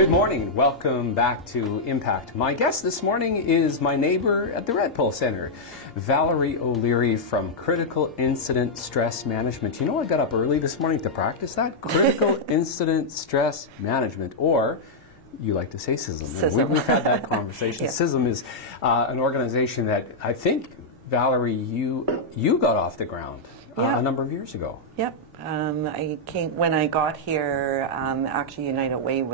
Good morning. Welcome back to Impact. My guest this morning is my neighbor at the Red Pole Center, Valerie O'Leary from Critical Incident Stress Management. You know, I got up early this morning to practice that. Critical Incident Stress Management, or you like to say CISM. CISM. We've had that conversation. Yeah. CISM is an organization that I think, Valerie, you got off the ground a number of years ago. Yep. When I got here, actually United Way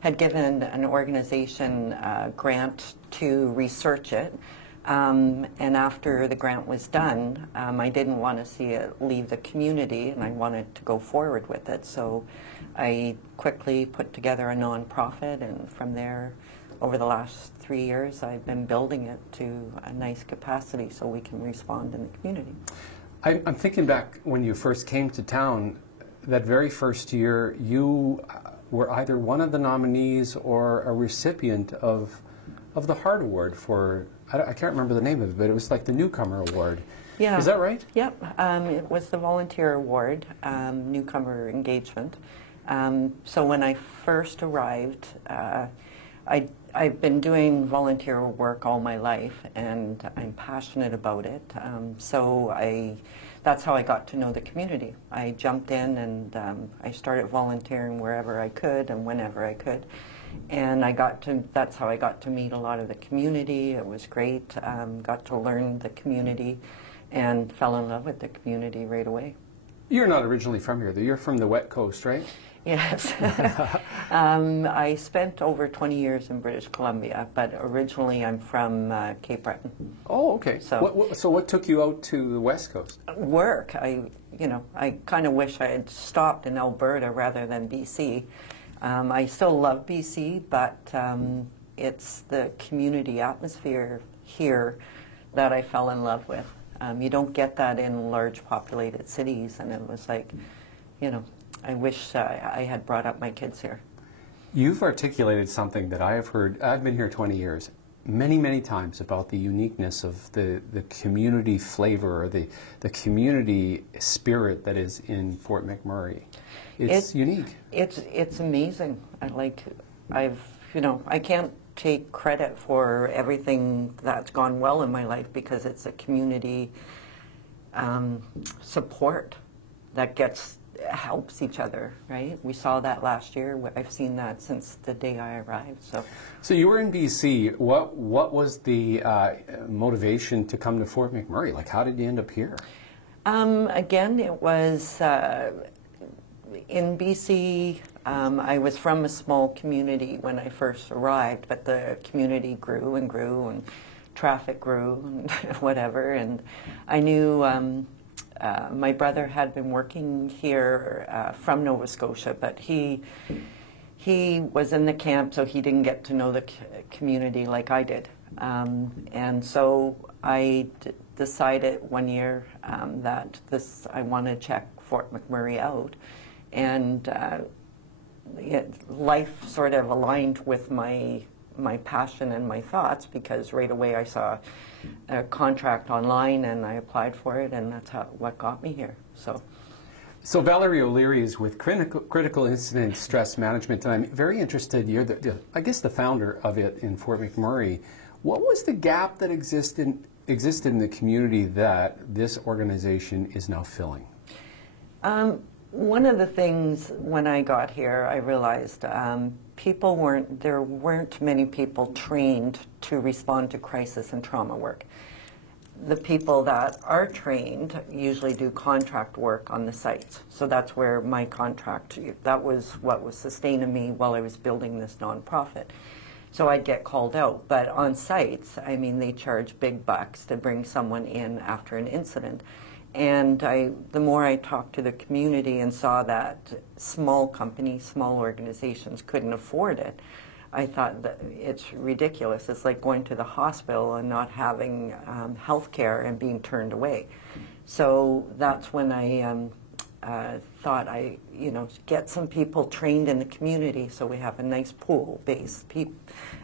had given an organization a grant to research it. And after the grant was done, I didn't want to see it leave the community, and I wanted to go forward with it. So I quickly put together a nonprofit, and from there, over the last 3 years, I've been building it to a nice capacity so we can respond in the community. I'm thinking back when you first came to town, that very first year, you were either one of the nominees or a recipient of the Heart Award for, I can't remember the name of it, but it was like the Newcomer Award. Yeah. Is that right? Yep. It was the Volunteer Award, Newcomer Engagement. So when I first arrived, I've been doing volunteer work all my life, and I'm passionate about it. That's how I got to know the community. I jumped in and I started volunteering wherever I could and whenever I could. And that's how I got to meet a lot of the community. It was great. Got to learn the community and fell in love with the community right away. You're not originally from here, though. You're from the Wet Coast, right? Yes. I spent over 20 years in British Columbia, but originally I'm from Cape Breton. Oh, okay. So what took you out to the West Coast? Work. I kind of wish I had stopped in Alberta rather than BC. I still love BC, but it's the community atmosphere here that I fell in love with. You don't get that in large populated cities, and it was like, I wish I had brought up my kids here. You've articulated something that I have heard, I've been here 20 years, many, many times, about the uniqueness of the community flavor, or the community spirit that is in Fort McMurray. It's unique. It's amazing. I can't take credit for everything that's gone well in my life, because it's a community support that helps each other, right? We saw that last year. I've seen that since the day I arrived. So you were in BC. What was the motivation to come to Fort McMurray? Like, how did you end up here? Again, it was in BC. I was from a small community when I first arrived, but the community grew and grew, and traffic grew and whatever. And I knew my brother had been working here from Nova Scotia, but he was in the camp, so he didn't get to know the community like I did. And so I decided one year that I want to check Fort McMurray out. And life sort of aligned with my passion and my thoughts, because right away I saw a contract online and I applied for it, and that's what got me here. So Valerie O'Leary is with Critical Incident Stress Management, and I'm very interested. You're I guess the founder of it in Fort McMurray. What was the gap that existed in the community that this organization is now filling? One of the things when I got here, I realized there weren't many people trained to respond to crisis and trauma work. The people that are trained usually do contract work on the sites. So that's where my contract, that was what was sustaining me while I was building this nonprofit. So I'd get called out. But on sites, they charge big bucks to bring someone in after an incident. And the more I talked to the community and saw that small companies, small organizations couldn't afford it, I thought that it's ridiculous. It's like going to the hospital and not having health care and being turned away. So that's when I thought get some people trained in the community, so we have a nice pool base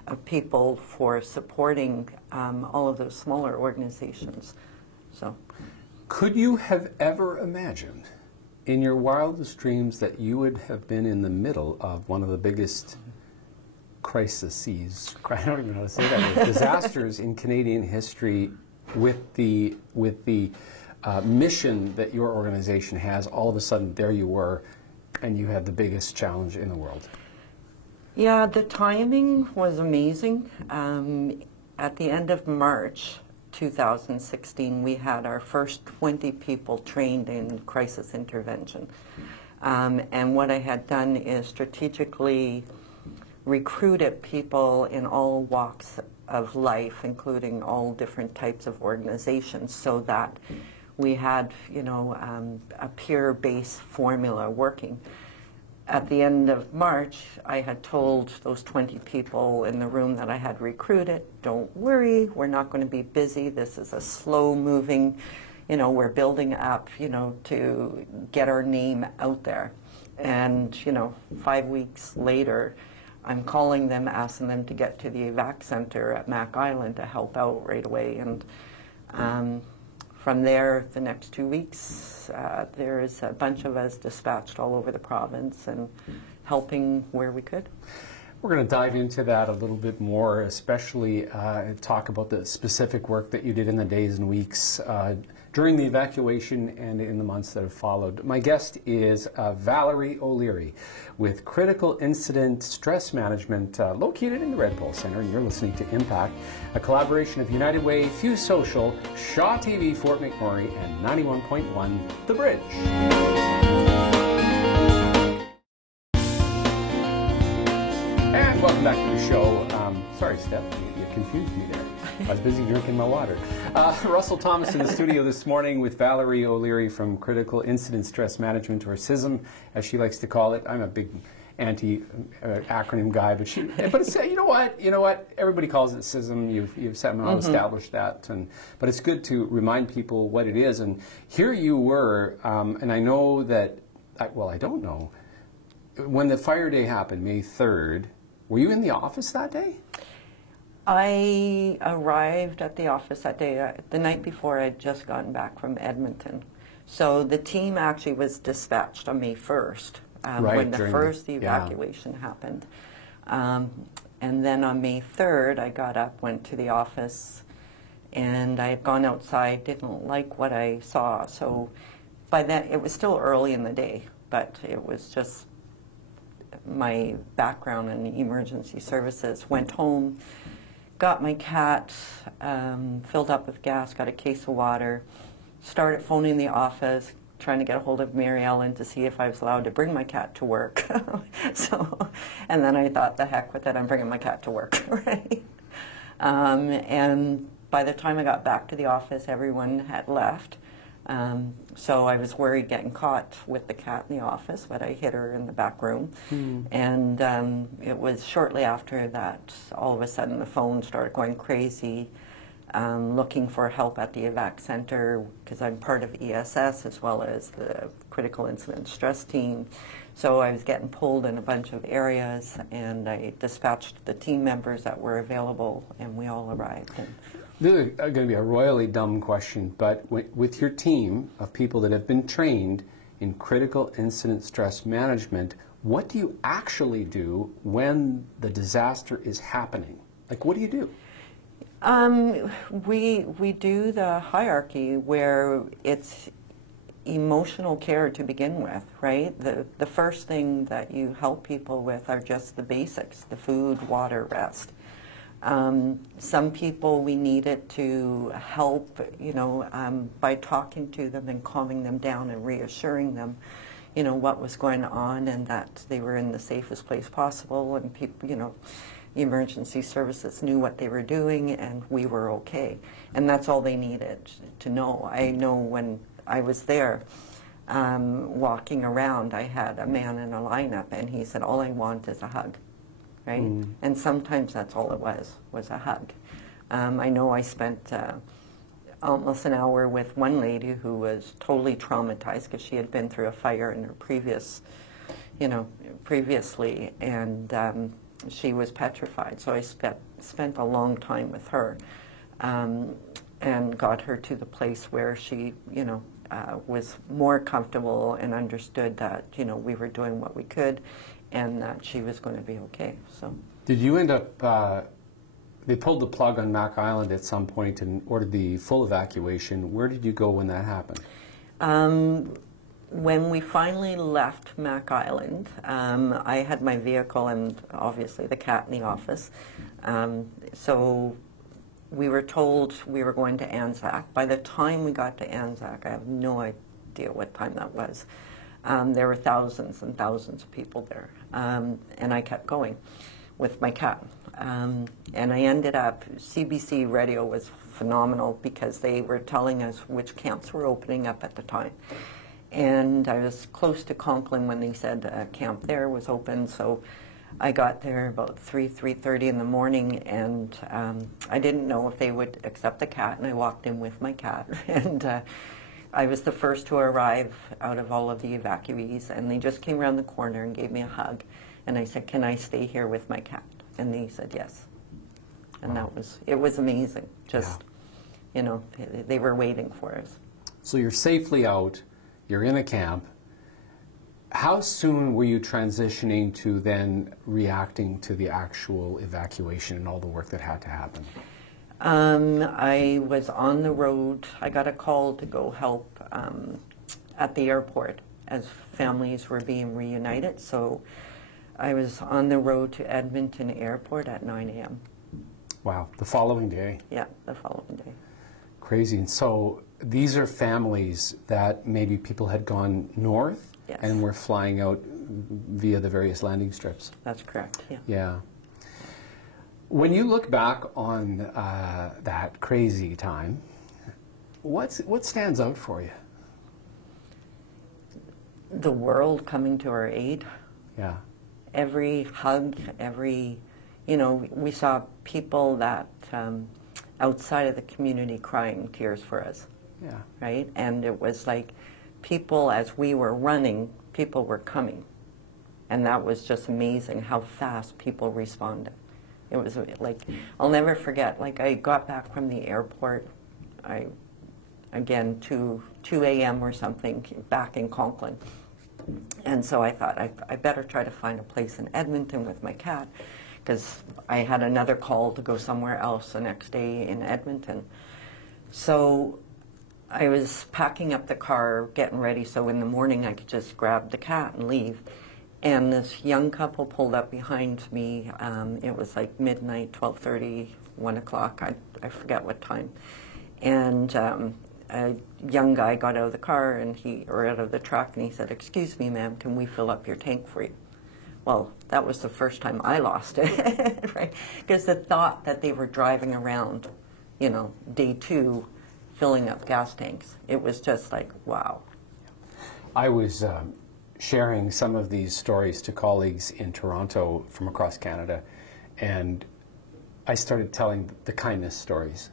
of people for supporting all of those smaller organizations. Could you have ever imagined in your wildest dreams that you would have been in the middle of one of the biggest crises, I don't even know how to say that, disasters in Canadian history with the mission that your organization has, all of a sudden there you were and you had the biggest challenge in the world? Yeah, the timing was amazing. At the end of March 2016, we had our first 20 people trained in crisis intervention. And what I had done is strategically recruited people in all walks of life, including all different types of organizations, so that we had, a peer-based formula working. At the end of March, I had told those 20 people in the room that I had recruited, don't worry, we're not going to be busy. This is a slow-moving, we're building up, to get our name out there. And, 5 weeks later, I'm calling them, asking them to get to the evac center at Mac Island to help out right away. And from there, the next 2 weeks, there's a bunch of us dispatched all over the province and helping where we could. We're going to dive into that a little bit more, especially talk about the specific work that you did in the days and weeks during the evacuation and in the months that have followed. My guest is Valerie O'Leary with Critical Incident Stress Management, located in the Red Pole Centre, and you're listening to Impact, a collaboration of United Way, Fuse Social, Shaw TV, Fort McMurray, and 91.1 The Bridge. And welcome back to the show. Sorry, Steph, you confused me there. I was busy drinking my water. Russell Thomas in the studio this morning with Valerie O'Leary from Critical Incident Stress Management, or CISM, as she likes to call it. I'm a big anti-acronym guy, but it's, you know what? Everybody calls it CISM. You've somehow established that, but it's good to remind people what it is. And here you were, and I know that, I don't know, when the fire day happened, May 3rd, were you in the office that day? I arrived at the office that day. The night before, I'd just gotten back from Edmonton. So the team actually was dispatched on May 1st, when the first evacuation happened. And then on May 3rd, I got up, went to the office, and I had gone outside, didn't like what I saw. So by then, it was still early in the day, but it was just my background in emergency services. Went home, got my cat, filled up with gas, got a case of water, started phoning the office, trying to get a hold of Mary Ellen to see if I was allowed to bring my cat to work. And then I thought, the heck with it, I'm bringing my cat to work, right? And by the time I got back to the office, everyone had left. So I was worried getting caught with the cat in the office, but I hid her in the back room. And it was shortly after that, all of a sudden the phone started going crazy, looking for help at the evac center, because I'm part of ESS as well as the critical incident stress team. So I was getting pulled in a bunch of areas, and I dispatched the team members that were available, and we all arrived. This is going to be a royally dumb question, but with your team of people that have been trained in critical incident stress management, what do you actually do when the disaster is happening? Like, what do you do? We do the hierarchy where it's emotional care to begin with, right? The first thing that you help people with are just the basics, the food, water, rest. Some people we needed to help, by talking to them and calming them down and reassuring them, what was going on and that they were in the safest place possible, and people, emergency services knew what they were doing and we were okay. And that's all they needed to know. I know when I was there, walking around, I had a man in a lineup and he said, all I want is a hug. Right? And sometimes that's all it was a hug. I know I spent almost an hour with one lady who was totally traumatized because she had been through a fire in her previously, and she was petrified. So I spent a long time with her. and got her to the place where she, was more comfortable and understood that, we were doing what we could and that she was going to be okay. So, did you end up, they pulled the plug on Mac Island at some point and ordered the full evacuation. Where did you go when that happened? When we finally left Mac Island, I had my vehicle and obviously the cat in the office. So we were told we were going to Anzac. By the time we got to Anzac, I have no idea what time that was. There were thousands and thousands of people there. And I kept going with my cat. And I ended up, CBC radio was phenomenal because they were telling us which camps were opening up at the time. And I was close to Conklin when they said a camp there was open, so I got there about 3:30 in the morning, and I didn't know if they would accept the cat, and I walked in with my cat, and I was the first to arrive out of all of the evacuees, and they just came around the corner and gave me a hug, and I said, "Can I stay here with my cat?" And they said yes, and it was amazing. Just, they were waiting for us. So you're safely out. You're in a camp. How soon were you transitioning to then reacting to the actual evacuation and all the work that had to happen? I was on the road. I got a call to go help at the airport as families were being reunited. So I was on the road to Edmonton Airport at 9 a.m. Wow, the following day. Yeah, the following day. Crazy. And so these are families that maybe people had gone north and were flying out via the various landing strips. That's correct, yeah. Yeah. When you look back on that crazy time, what stands out for you? The world coming to our aid. Yeah. Every hug, we saw people that outside of the community crying tears for us. Yeah. Right? And it was like people, as we were running, people were coming. And that was just amazing how fast people responded. It was like, I'll never forget, like I got back from the airport, 2 a.m. or something, back in Conklin. And so I thought, I better try to find a place in Edmonton with my cat, because I had another call to go somewhere else the next day in Edmonton. So I was packing up the car, getting ready, so in the morning I could just grab the cat and leave. And this young couple pulled up behind me. It was like midnight, 12:30, 1 o'clock, I forget what time. And a young guy got out of the car or out of the truck, and he said, "Excuse me, ma'am, can we fill up your tank for you?" Well, that was the first time I lost it, right? Because the thought that they were driving around, day 2, filling up gas tanks, it was just like, wow. I was sharing some of these stories to colleagues in Toronto from across Canada, and I started telling the kindness stories.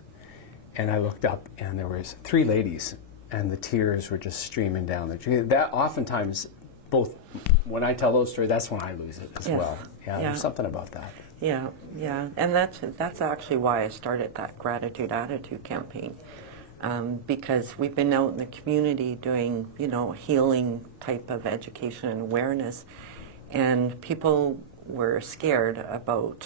And I looked up, and there was 3 ladies, and the tears were just streaming down. That oftentimes, both when I tell those stories, that's when I lose it as well. Yeah, there's something about that. Yeah, and that's actually why I started that Gratitude Attitude campaign, because we've been out in the community doing, healing type of education and awareness, and people were scared about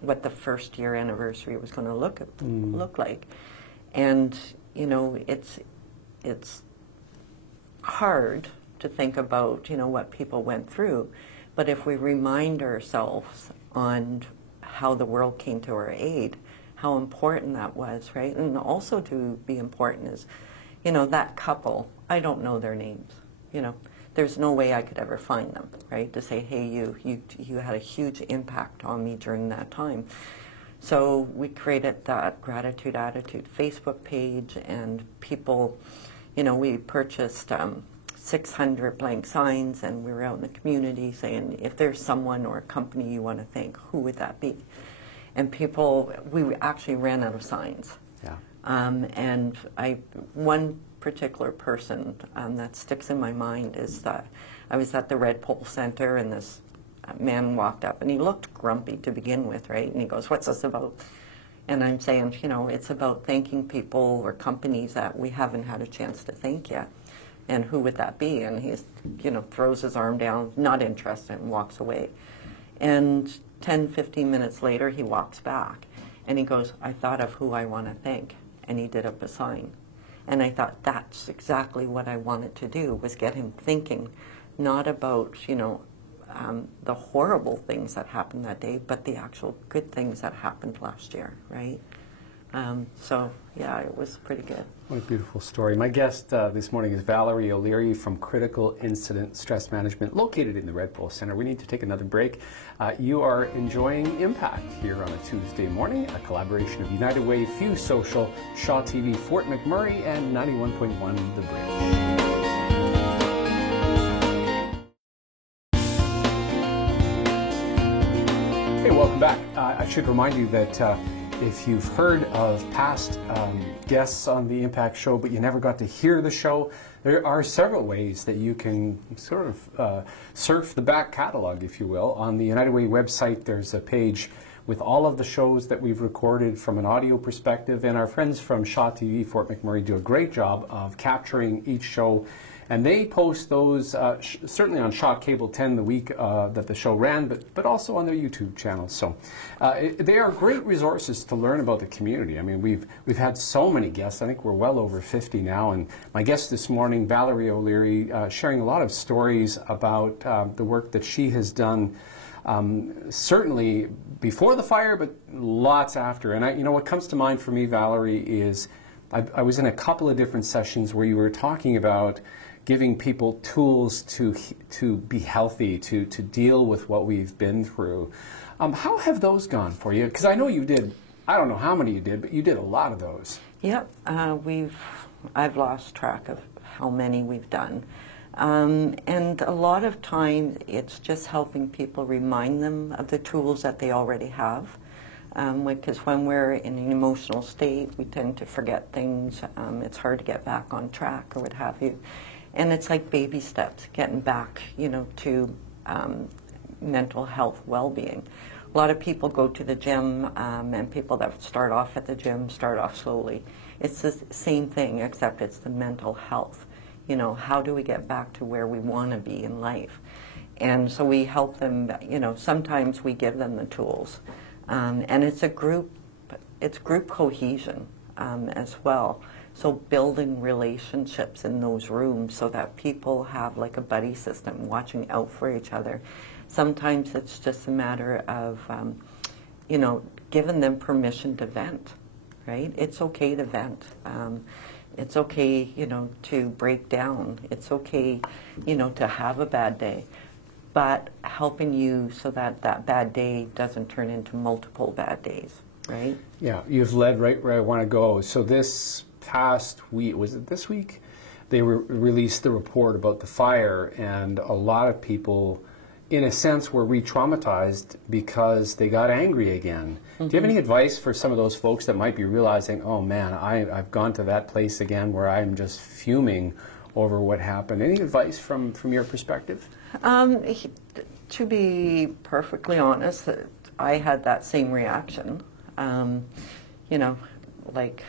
what the first year anniversary was going to look like, and it's hard to think about what people went through, but if we remind ourselves on how the world came to our aid, how important that was, right? And also to be important is, that couple, I don't know their names, there's no way I could ever find them, right? To say, hey, you had a huge impact on me during that time. So we created that Gratitude Attitude Facebook page, and people, we purchased 600 blank signs, and we were out in the community saying, if there's someone or a company you want to thank, who would that be? And we actually ran out of signs. Yeah. And one particular person that sticks in my mind is that I was at the Red Pole Center, and this man walked up, and he looked grumpy to begin with, right? And he goes, "What's this about?" And I'm saying, you know, it's about thanking people or companies that we haven't had a chance to thank yet. And who would that be? And he's, you know, throws his arm down, not interested, and walks away. And 10, 15 minutes later, he walks back. And he goes, I thought of who I want to thank. And he did up a sign. And I thought, that's exactly what I wanted to do, was get him thinking, not about, you know, the horrible things that happened that day, but the actual good things that happened last year, right? So, yeah, it was pretty good. What a beautiful story. My guest this morning is Valerie O'Leary from Critical Incident Stress Management, located in the Red Pole Center. We need to take another break. You are enjoying Impact here on a Tuesday morning, a collaboration of United Way, Fuse Social, Shaw TV, Fort McMurray, and 91.1 The Bridge. Hey, welcome back. I should remind you that if you've heard of past guests on the Impact Show, but you never got to hear the show, there are several ways that you can sort of surf the back catalog, if you will. On the United Way website, there's a page with all of the shows that we've recorded from an audio perspective, and our friends from Shaw TV, Fort McMurray, do a great job of capturing each show. And they post those certainly on Shaw Cable 10 the week that the show ran, but also on their YouTube channel. So they are great resources to learn about the community. I mean, we've had so many guests. I think we're well over 50 now. And my guest this morning, Valerie O'Leary, sharing a lot of stories about the work that she has done, certainly before the fire, but lots after. And you know, what comes to mind for me, Valerie, is I was in a couple of different sessions where you were talking about giving people tools to be healthy, to deal with what we've been through. How have those gone for you? Because I know you did, I don't know how many you did, but you did a lot of those. Yep, I've lost track of how many we've done. And a lot of time it's just helping people, remind them of the tools that they already have. Because when we're in an emotional state, we tend to forget things. It's hard to get back on track or what have you. And it's like baby steps, getting back, you know, to mental health well-being. A lot of people go to the gym, and people that start off at the gym start off slowly. It's the same thing, except it's the mental health. You know, how do we get back to where we want to be in life? And so we help them, you know, sometimes we give them the tools. And it's group cohesion as well. So building relationships in those rooms so that people have like a buddy system, watching out for each other. Sometimes it's just a matter of, you know, giving them permission to vent, right? It's okay to vent. It's okay, you know, to break down. It's okay, you know, to have a bad day. But helping you so that that bad day doesn't turn into multiple bad days, right? Yeah, you've led right where I want to go. So this past week, was it this week? They released the report about the fire, and a lot of people, in a sense, were re-traumatized because they got angry again. Mm-hmm. Do you have any advice for some of those folks that might be realizing, oh man, I've gone to that place again where I'm just fuming over what happened? Any advice from your perspective? To be perfectly honest, I had that same reaction. You know, like,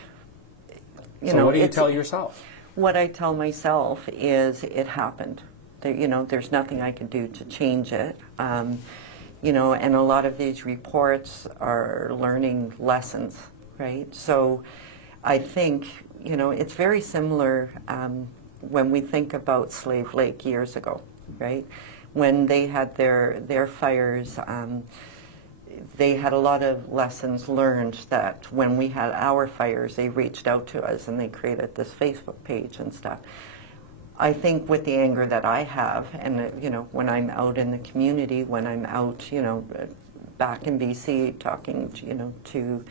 so what do you tell yourself? What I tell myself is it happened. You know, there's nothing I can do to change it. You know, and a lot of these reports are learning lessons, right? So I think, you know, it's very similar when we think about Slave Lake years ago, right? When they had their fires, they had a lot of lessons learned that when we had our fires, they reached out to us and they created this Facebook page and stuff. I think with the anger that I have, and you know, when I'm out in the community, when I'm out, you know, back in BC, talking, you know, to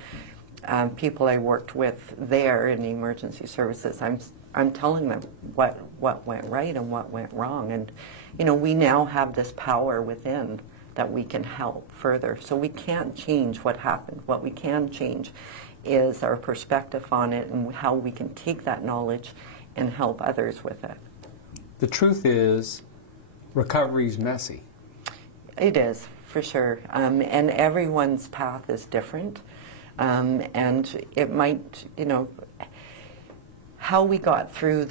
people I worked with there in the emergency services, I'm telling them what went right and what went wrong, and you know, we now have this power within that we can help further. So we can't change what happened. What we can change is our perspective on it and how we can take that knowledge and help others with it. The truth is, recovery's messy. It is, for sure. And everyone's path is different. And it might, how we got through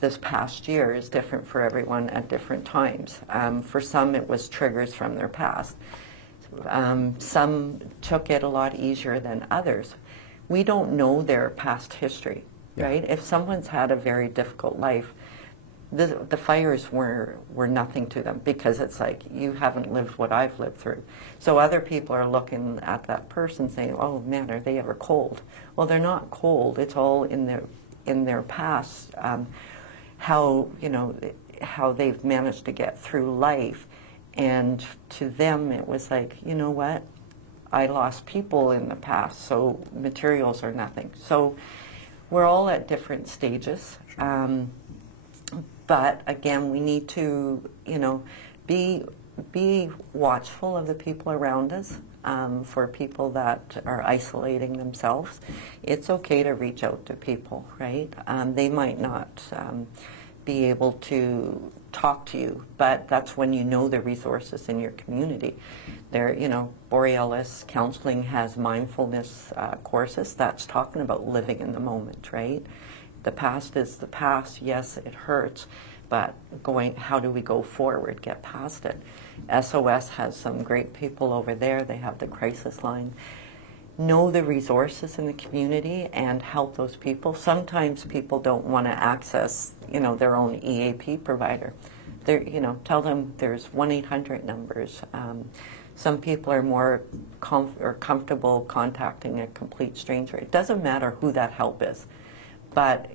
this past year is different for everyone at different times. For some, it was triggers from their past. Some took it a lot easier than others. We don't know their past history, right? If someone's had a very difficult life, the fires were nothing to them, because it's like, you haven't lived what I've lived through. So other people are looking at that person saying, oh man, are they ever cold? Well, they're not cold. It's all in their past, how they've managed to get through life. And to them, it was like, you know what? I lost people in the past, so materials are nothing. So we're all at different stages. But again, we need to, be watchful of the people around us. For people that are isolating themselves, it's okay to reach out to people, right? They might not be able to talk to you, but that's when you know the resources in your community. There, Borealis Counseling has mindfulness courses that's talking about living in the moment, right? The past is the past. Yes, it hurts, but how do we go forward, get past it? SOS has some great people over there. They have the crisis line. Know the resources in the community and help those people. Sometimes people don't want to access, their own EAP provider. Tell them there's 1-800 numbers. Some people are more comfortable contacting a complete stranger. It doesn't matter who that help is. But,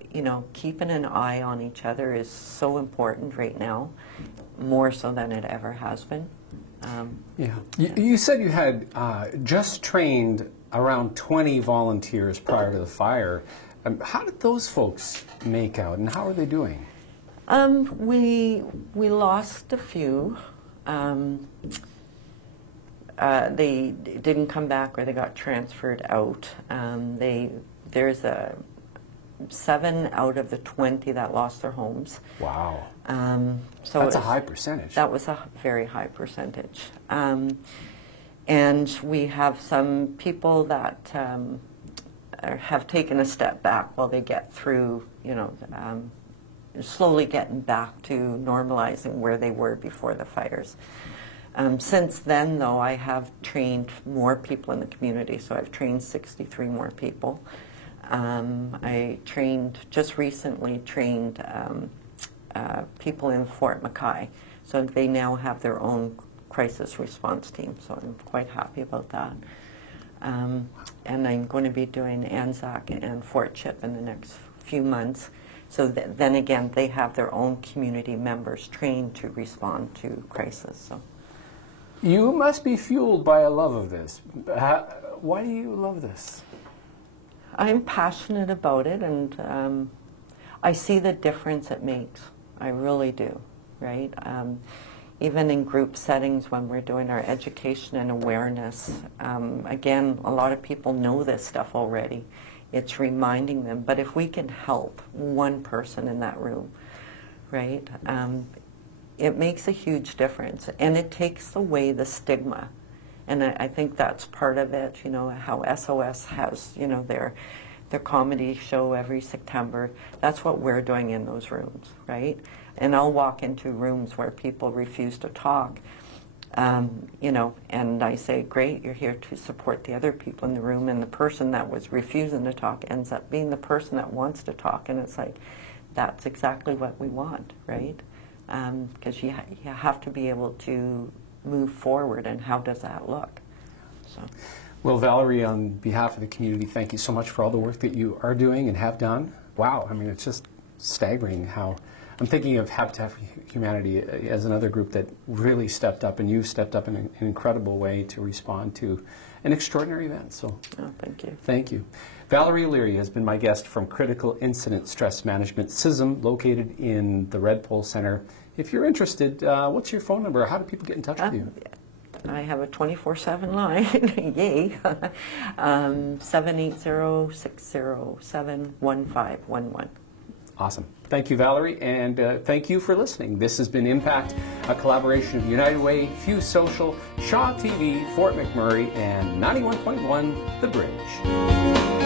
keeping an eye on each other is so important right now, more so than it ever has been. You said you had just trained around 20 volunteers prior to the fire. How did those folks make out, and how are they doing? We lost a few. They didn't come back, or they got transferred out. There's 7 out of the 20 that lost their homes. Wow. So that's a high percentage. That was a very high percentage. And we have some people that have taken a step back while they get through, slowly getting back to normalizing where they were before the fires. Since then, though, I have trained more people in the community, so I've trained 63 more people. I just recently trained people in Fort McKay, so they now have their own crisis response team, so I'm quite happy about that. And I'm going to be doing Anzac and Fort Chip in the next few months, so then again, they have their own community members trained to respond to crisis. So. You must be fueled by a love of this. Why do you love this? I'm passionate about it, and I see the difference it makes. I really do, right? Even in group settings when we're doing our education and awareness, again, a lot of people know this stuff already. It's reminding them, but if we can help one person in that room, right, it makes a huge difference, and it takes away the stigma. And I think that's part of it, how SOS has, their comedy show every September. That's what we're doing in those rooms, right? And I'll walk into rooms where people refuse to talk, and I say, great, you're here to support the other people in the room, and the person that was refusing to talk ends up being the person that wants to talk, and it's like, that's exactly what we want, right? Because you have to be able to move forward, and how does that look? So. Well, Valerie, on behalf of the community, thank you so much for all the work that you are doing and have done. Wow, I mean, it's just staggering how, I'm thinking of Habitat for Humanity as another group that really stepped up, and you've stepped up in an incredible way to respond to an extraordinary event. So, thank you. Thank you. Valerie O'Leary has been my guest from Critical Incident Stress Management, CISM, located in the Red Pole Center. If you're interested, what's your phone number? How do people get in touch with you? I have a 24/7 line. Yay. 780-607-1511. Awesome. Thank you, Valerie, and thank you for listening. This has been Impact, a collaboration of United Way, Fuse Social, Shaw TV, Fort McMurray, and 91.1 The Bridge.